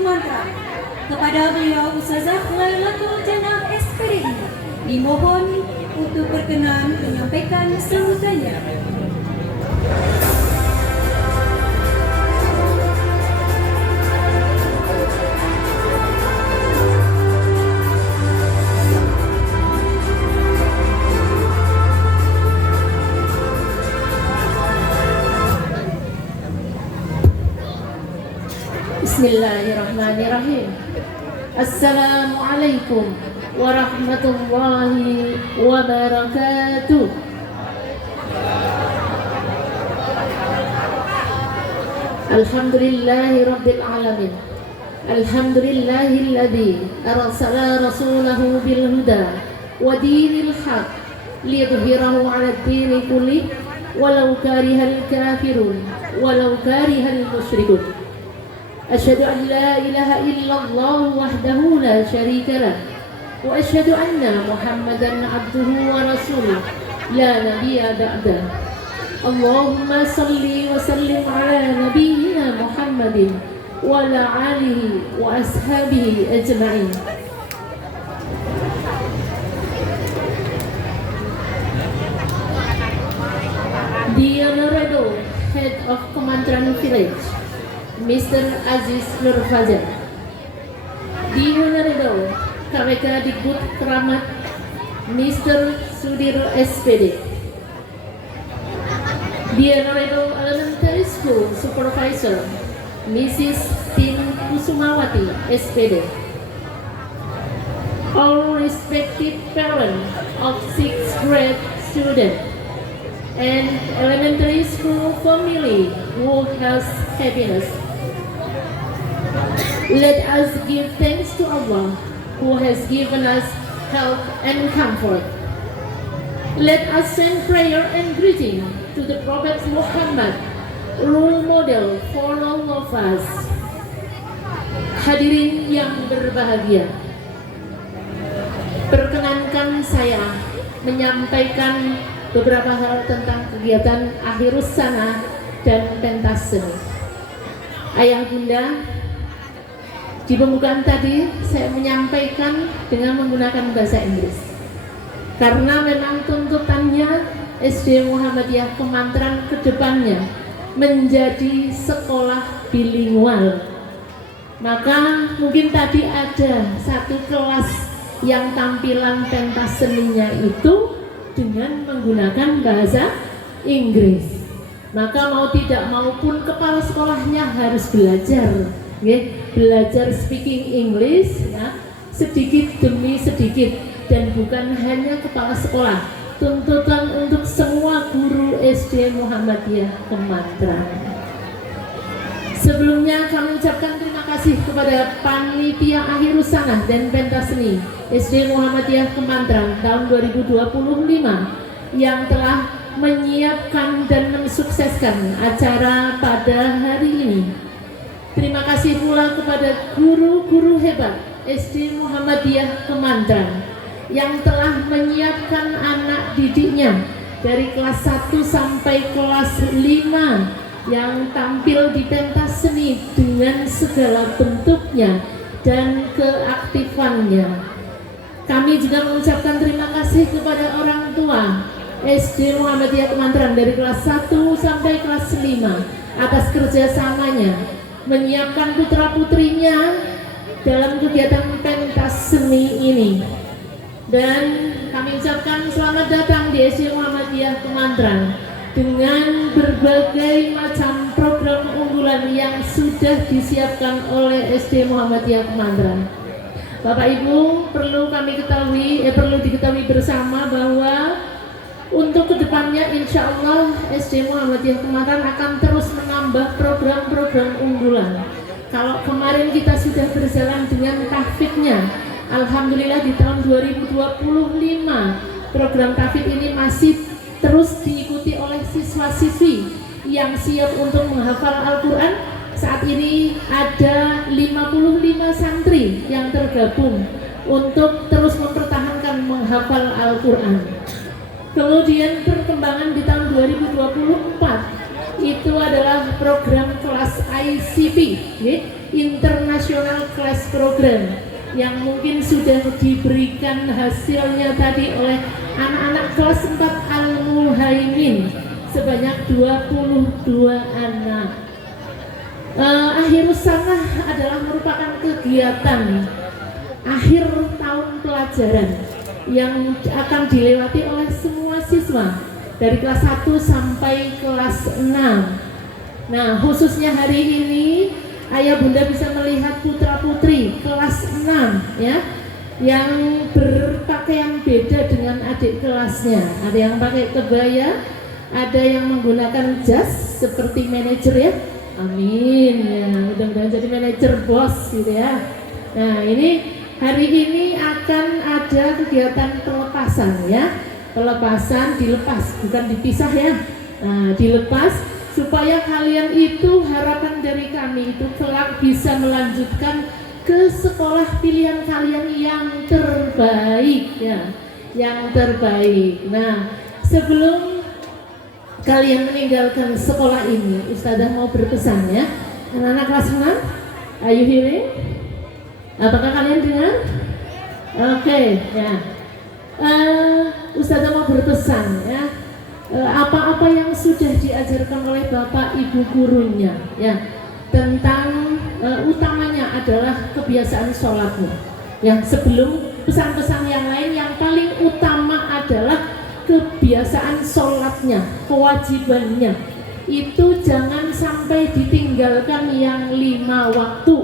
Kementerian. Kepada beliau Ustazah Lailatul Jannah SPDI dimohon untuk berkenan menyampaikan sambutannya. Bismillahirrahmanirrahim. Assalamualaikum warahmatullahi wabarakatuh. Alhamdulillahi rabbil alamin. Alhamdulillahilladzi arsala rasulahu bil huda wa dinil haq liyudhhirahu 'ala ad-dini kulli walau karihal kafirun walau karihal musyrikun. أشهد أن لا إله إلا الله وحده لا شريك له وأشهد أن محمدا عبده ورسوله لا نبي بعده. اللهم صل وسلم على نبينا محمد وعلى آله وأصحابه أجمعين. The Honorable Head of Kementerian Village, Mr. Aziz Nur Fajar, the Honorable KWK Dikbud Keramat, Mr. Sudir SPD, the Honorable Elementary School Supervisor, Mrs. Tin Kusumawati SPD, all respected parents of 6th grade students and elementary school family who has happiness. Let us give thanks to Allah who has given us health and comfort. Let us send prayer and greeting to the Prophet Muhammad, role model for all of us. Hadirin yang berbahagia, perkenankan saya menyampaikan beberapa hal tentang kegiatan Akhirus Sana dan pentas seni. Ayah bunda, di pembukaan tadi saya menyampaikan dengan menggunakan bahasa Inggris karena memang tuntutannya SD Muhammadiyah Kementerian kedepannya menjadi sekolah bilingual. Maka mungkin tadi ada satu kelas yang tampilan pentas seninya itu dengan menggunakan bahasa Inggris. Maka mau tidak mau pun kepala sekolahnya harus belajar, belajar speaking English ya, sedikit demi sedikit, dan bukan hanya kepala sekolah, tuntutan untuk semua guru SD Muhammadiyah Kementerian. Sebelumnya kami ucapkan terima kasih kepada panitia Akhirus Sana dan pentas seni SD Muhammadiyah Kementerian tahun 2025 yang telah menyiapkan dan mensukseskan acara pada hari ini. Terima kasih pula kepada guru-guru hebat SD Muhammadiyah Kementerian yang telah menyiapkan anak didiknya dari kelas 1 sampai kelas 5 yang tampil di pentas seni dengan segala bentuknya dan keaktifannya. Kami juga mengucapkan terima kasih kepada orang tua SD Muhammadiyah Kementerian dari kelas 1 sampai kelas 5 atas kerjasamanya menyiapkan putra-putrinya dalam kegiatan pentas seni ini. Dan kami ucapkan selamat datang di SD Muhammadiyah Kementerian dengan berbagai macam program unggulan yang sudah disiapkan oleh SD Muhammadiyah Kementerian. Bapak Ibu, perlu diketahui bersama bahwa untuk kedepannya insya Allah SD Muhammadiyah Kementerian akan terus menambah program-program unggulan. Kalau kemarin kita sudah berjalan dengan tahfidnya, alhamdulillah di tahun 2025 program tahfidz ini masih terus diikuti oleh siswa-siswi yang siap untuk menghafal Al-Quran. Saat ini ada 55 santri yang tergabung untuk terus mempertahankan menghafal Al-Quran. Kemudian perkembangan di tahun 2024 itu adalah program kelas ICP, International Class Program yang mungkin sudah diberikan hasilnya tadi oleh anak-anak kelas 4 Al-Muhaimin sebanyak 22 anak. Akhirus Sanah adalah merupakan kegiatan akhir tahun pelajaran yang akan dilewati oleh semua siswa dari kelas 1 sampai kelas 6. Nah, khususnya hari ini ayah bunda bisa melihat putra-putri kelas 6 ya, yang berpakaian beda dengan adik kelasnya. Ada yang pakai kebaya, ada yang menggunakan jas seperti manajer ya. Amin ya, mudah-mudahan jadi manajer bos gitu ya. Nah, ini hari ini akan ada kegiatan pelepasan ya. Pelepasan, dilepas, bukan dipisah ya. Nah, dilepas supaya kalian itu, harapan dari kami itu kelak bisa melanjutkan ke sekolah pilihan kalian yang terbaik ya, yang terbaik. Nah, sebelum kalian meninggalkan sekolah ini, Ustazah mau berpesan ya, anak-anak kelas 6, are you hearing? Apakah kalian dengar? Oke, ya. Ustazah mau berpesan ya, apa-apa yang sudah diajarkan oleh Bapak Ibu gurunya ya, tentang utamanya adalah kebiasaan sholatnya ya. Sebelum pesan-pesan yang lain, yang paling utama adalah kebiasaan sholatnya, kewajibannya itu jangan sampai ditinggalkan yang 5 waktu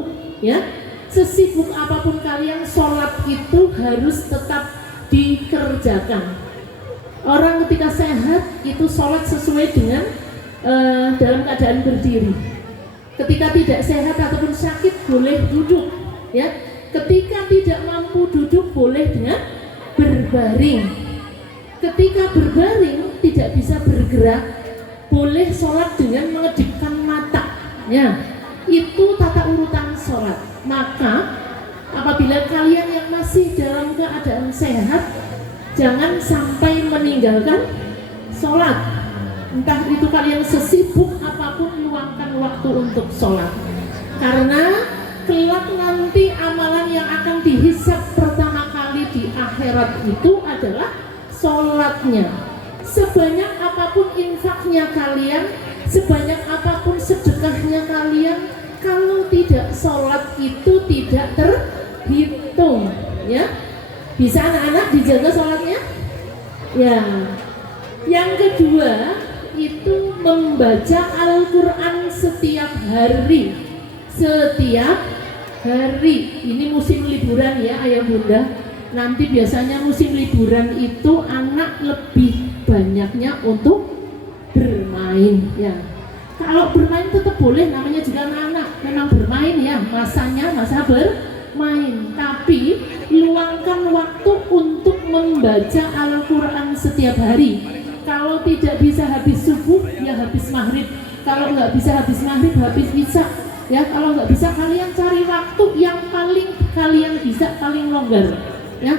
ya. Sesibuk apapun kalian, sholat itu harus tetap dikerjakan. Orang ketika sehat itu sholat sesuai dengan dalam keadaan berdiri. Ketika tidak sehat ataupun sakit boleh duduk ya. Ketika tidak mampu duduk boleh dengan berbaring. Ketika berbaring tidak bisa bergerak, boleh sholat dengan mengedipkan mata ya. Itu tata urutan sholat. Maka apabila kalian yang masih dalam keadaan sehat, jangan sampai meninggalkan sholat. Entah itu kalian sesibuk apapun, luangkan waktu untuk sholat. Karena kelak nanti amalan yang akan dihisab pertama kali di akhirat itu adalah sholatnya. Sebanyak apapun infaknya kalian, sebanyak apapun sedekahnya kalian, kalau tidak sholat itu tidak terhitung ya. Bisa anak-anak dijaga sholatnya ya. Yang kedua itu membaca Al-Quran setiap hari. Setiap hari. Ini musim liburan ya ayah bunda. Nanti biasanya musim liburan itu anak lebih banyaknya untuk bermain ya. Kalau bermain tetap boleh, namanya juga anak-anak, memang bermain ya, masanya masa bermain. Tapi luangkan waktu untuk membaca Al-Quran setiap hari. Kalau tidak bisa habis subuh ya habis maghrib. Kalau nggak bisa habis maghrib habis isya ya. Kalau nggak bisa kalian cari waktu yang paling kalian bisa, paling longgar ya.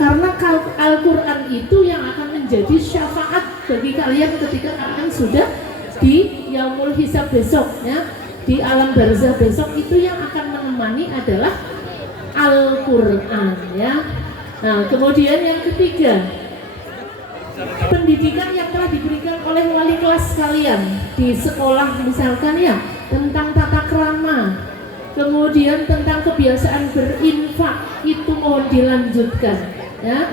Karena Al-Quran itu yang akan menjadi syafaat bagi kalian ketika kalian sudah di yaumul hisab besok ya, di alam barzah besok. Itu yang akan menemani adalah Al-Quran ya. Nah, kemudian yang ketiga, pendidikan yang telah diberikan oleh wali kelas kalian di sekolah misalkan ya, tentang tata krama, kemudian tentang kebiasaan berinfak, itu mohon dilanjutkan ya.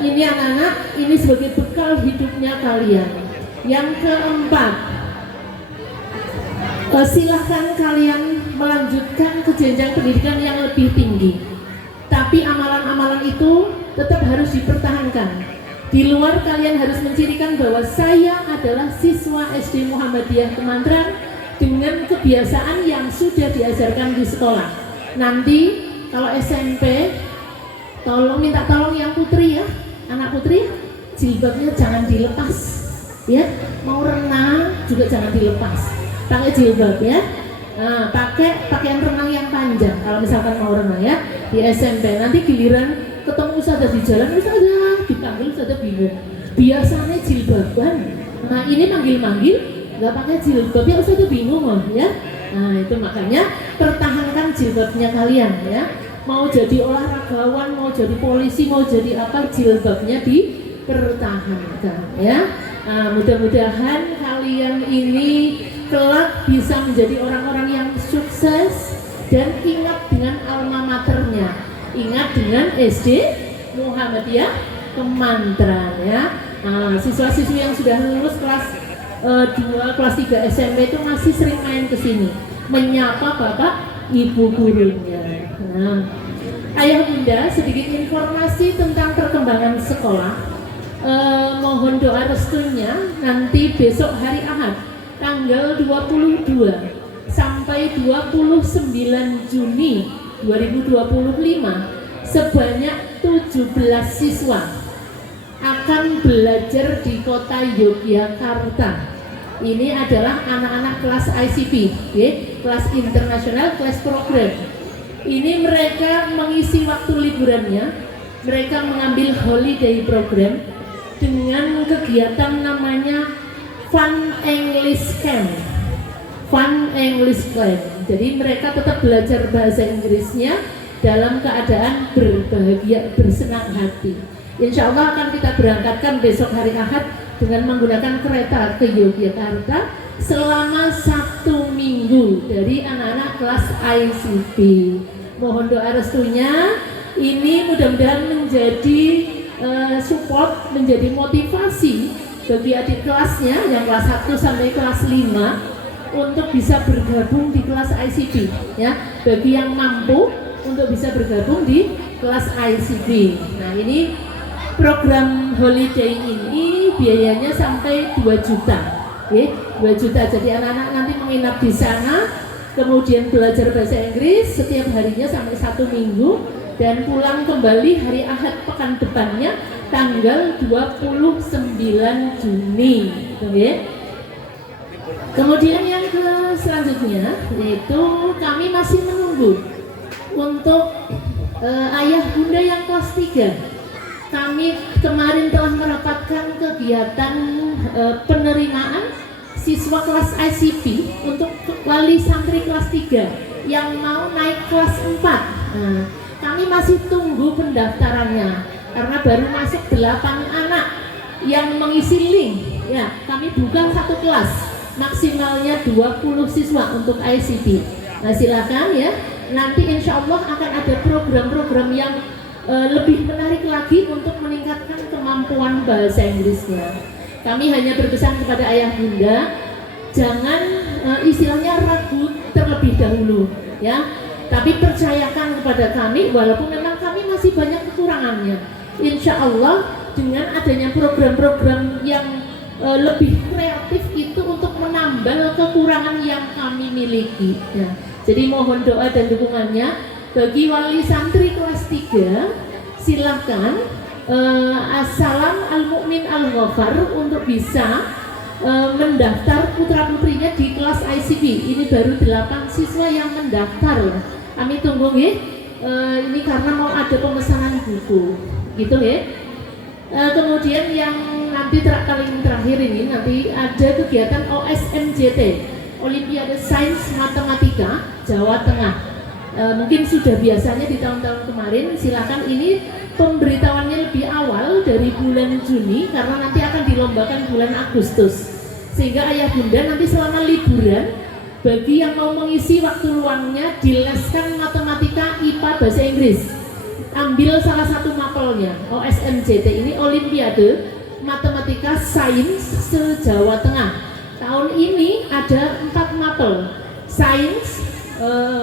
Ini anak-anak, ini sebagai bekal hidupnya kalian. Yang keempat, silahkan kalian melanjutkan ke jenjang pendidikan yang lebih tinggi. Tapi amalan-amalan itu tetap harus dipertahankan. Di luar kalian harus mencirikan bahwa saya adalah siswa SD Muhammadiyah Kemantran dengan kebiasaan yang sudah diajarkan di sekolah. Nanti kalau SMP, minta tolong yang putri ya, anak putri, jilbabnya jangan dilepas ya. Mau renang juga jangan dilepas, pakai jilbab ya. Nah, pakai pakaian renang yang panjang kalau misalkan mau renang ya di SMP. Nanti giliran ketemu ustazah di jalan, ustazah dipanggil, ustazah bingung. Biasanya jilbaban, nah ini manggil-manggil nggak pakai jilbab ya, ustazah bingung loh ya. Nah, itu makanya pertahankan jilbabnya kalian ya. Mau jadi olahragawan, mau jadi polisi, mau jadi apa, jilbabnya dipertahankan ya. Nah, mudah-mudahan kalian ini kelak bisa menjadi orang-orang yang sukses dan ingat dengan alma maternya, ingat dengan SD Muhammadiyah Kemantran ya. Nah, siswa-siswi yang sudah lulus kelas 2, kelas 3 SMP itu masih sering main ke sini menyapa bapak ibu gurunya. Nah, ayah bunda, sedikit informasi tentang perkembangan sekolah. Mohon doa restunya nanti besok hari Ahad tanggal 22 sampai 29 Juni 2025 sebanyak 17 siswa akan belajar di kota Yogyakarta. Ini adalah anak-anak kelas ICP, ya, kelas internasional, kelas program. Ini mereka mengisi waktu liburannya, mereka mengambil holiday program dengan kegiatan namanya Fun English Camp. Fun English Camp. Jadi mereka tetap belajar bahasa Inggrisnya dalam keadaan berbahagia, bersenang hati. Insya Allah akan kita berangkatkan besok hari Ahad dengan menggunakan kereta ke Yogyakarta selama 1 minggu dari anak-anak kelas ICP. Mohon doa restunya. Ini mudah-mudahan menjadi support, menjadi motivasi bagi adik kelasnya yang kelas 1 sampai kelas 5 untuk bisa bergabung di kelas ICP ya. Bagi yang mampu untuk bisa bergabung di kelas ICP. Nah, ini program holiday ini biayanya sampai 2 juta. Ya, 2 juta. Jadi anak-anak nanti menginap di sana, kemudian belajar bahasa Inggris setiap harinya sampai 1 minggu dan pulang kembali hari Ahad pekan depannya tanggal 29 Juni gitu ya. Kemudian yang selanjutnya yaitu kami masih menunggu untuk ayah bunda yang kelas 3. Kami kemarin telah merapatkan kegiatan penerimaan siswa kelas ICP untuk wali santri kelas 3 yang mau naik kelas 4. Nah, kami masih tunggu pendaftarannya karena baru masuk 8 anak yang mengisi link ya. Kami buka 1 kelas maksimalnya 20 siswa untuk ICP. Nah, silakan ya, nanti insya Allah akan ada program-program yang lebih menarik lagi untuk meningkatkan kemampuan bahasa Inggrisnya. Kami hanya berpesan kepada ayah bunda, jangan istilahnya ragu terlebih dahulu ya. Tapi percayakan kepada kami, walaupun memang kami masih banyak kekurangannya. Insya Allah dengan adanya program-program yang lebih kreatif itu untuk menambal kekurangan yang kami miliki. Ya. Jadi mohon doa dan dukungannya bagi wali santri kelas 3. Silakan Assalam Al-Mu'min Al-Ghafar untuk bisa mendaftar putra putrinya di kelas ICP. Ini baru 8 siswa yang mendaftar. Kami tunggu ya. Ini karena mau ada pemesanan buku, gitu ya. Kemudian yang nanti paling terakhir ini nanti ada kegiatan OSMJT, Olimpiade Sains Matematika Jawa Tengah. Mungkin sudah biasanya di tahun-tahun kemarin. Silakan, ini pemberitahuannya lebih awal dari bulan Juni karena nanti akan dilombakan bulan Agustus. Sehingga ayah bunda nanti selama liburan bagi yang mau mengisi waktu luangnya dileskan matematika, IPA, bahasa Inggris. Ambil salah satu mapelnya. OSMJT ini Olimpiade Matematika Sains se-Jawa Tengah. Tahun ini ada 4 mapel. Sains,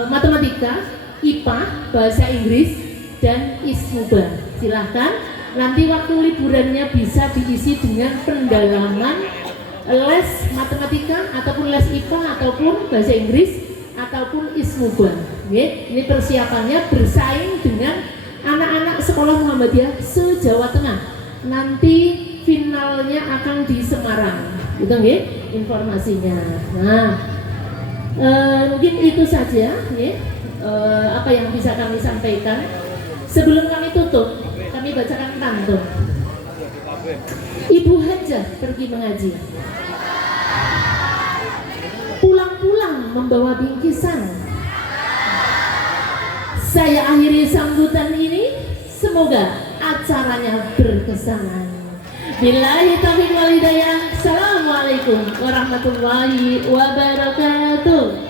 matematika, IPA, bahasa Inggris, dan ISMUBA. Silahkan nanti waktu liburannya bisa diisi dengan pendalaman les matematika ataupun les IPA ataupun bahasa Inggris ataupun ISMUBA. Ini persiapannya bersaing dengan anak-anak sekolah Muhammadiyah se-Jawa Tengah. Nanti finalnya akan di Semarang. Gitu ya informasinya. Nah, mungkin itu saja ya, apa yang bisa kami sampaikan. Sebelum kami tutup, kami bacakan pantun. Ibu Hajah pergi mengaji. Pulang-pulang membawa bingkisan. Saya akhiri sambutan ini, semoga acaranya berkesan. Billahi taufiq wal hidayah. Assalamualaikum warahmatullahi wabarakatuh.